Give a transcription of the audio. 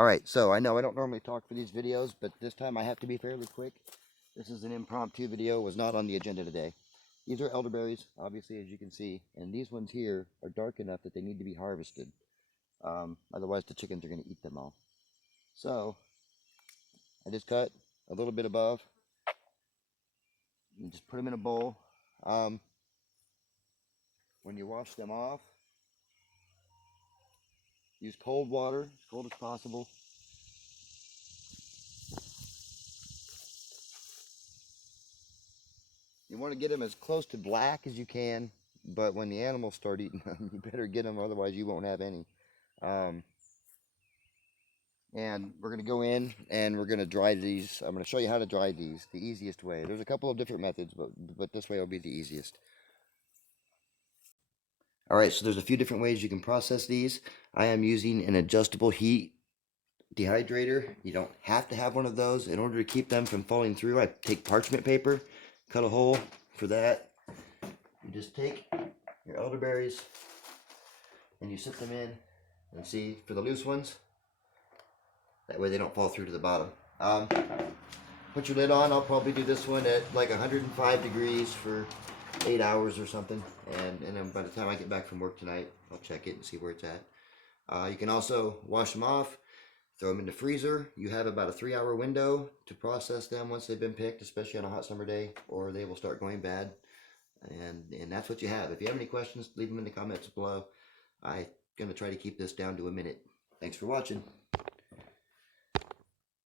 Alright, so I know I don't normally talk for these videos, but this time I have to be fairly quick. This is an impromptu video, was not on the agenda today. These are elderberries, obviously, as you can see, and these ones here are dark enough that they need to be harvested. Otherwise the chickens are going to eat them all. So, I just cut a little bit above, and just put them in a bowl. When you wash them off, use cold water, as cold as possible. You want to get them as close to black as you can, but when the animals start eating them, you better get them, otherwise you won't have any. And we're going to go in and we're going to dry these. I'm going to show you how to dry these the easiest way. There's a couple of different methods, but this way will be the easiest. Alright, so there's a few different ways you can process these. I am using an adjustable heat dehydrator. You don't have to have one of those. In order to keep them from falling through, I take parchment paper, cut a hole for that. You just take your elderberries and you set them in, and see, for the loose ones, that way they don't fall through to the bottom. Put your lid on. I'll probably do this one at like 105 degrees for 8 hours or something, and then by the time I get back from work tonight, I'll check it and see where it's at. You can also wash them off, throw them in the freezer. You have about a 3-hour window to process them once they've been picked, especially on a hot summer day, or they will start going bad. And that's what you have. If you have any questions, leave them in the comments below. I'm going to try to keep this down to a minute. Thanks for watching.